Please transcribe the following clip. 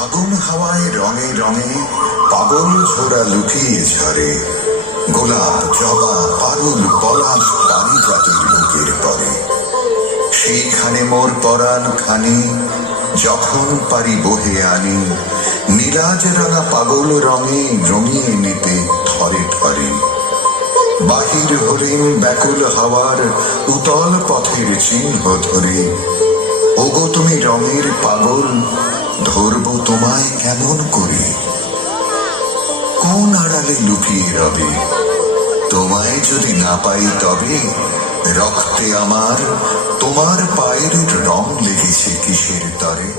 ফাগুন হাওয়ায় রঙে রঙে পাগল ঝোড়া লুটিয়ে ঝরে, গোলাপ জবা পারুল পলাশ তারি জাতের বুকের তরে। সেইখানে মোর পরাণ খানি যখন পারি বহে আনি, নীলাজ রাঙা পাগল রঙে রঙিয়ে নিতে থরে থরে। বাহির হরিণ ব্যাকুল হাওয়ার উতল পথের চিহ্ন ধরে, ওগো তুমি রঙের পাগল, ধরব তোমায় কেমন করে? কোন আড়ালে লুকিয়ে রবে, তোমায় যদি না পাই তবে? রক্তে আমার তোমার পায়ের রং লেগেছে কিসের তরে?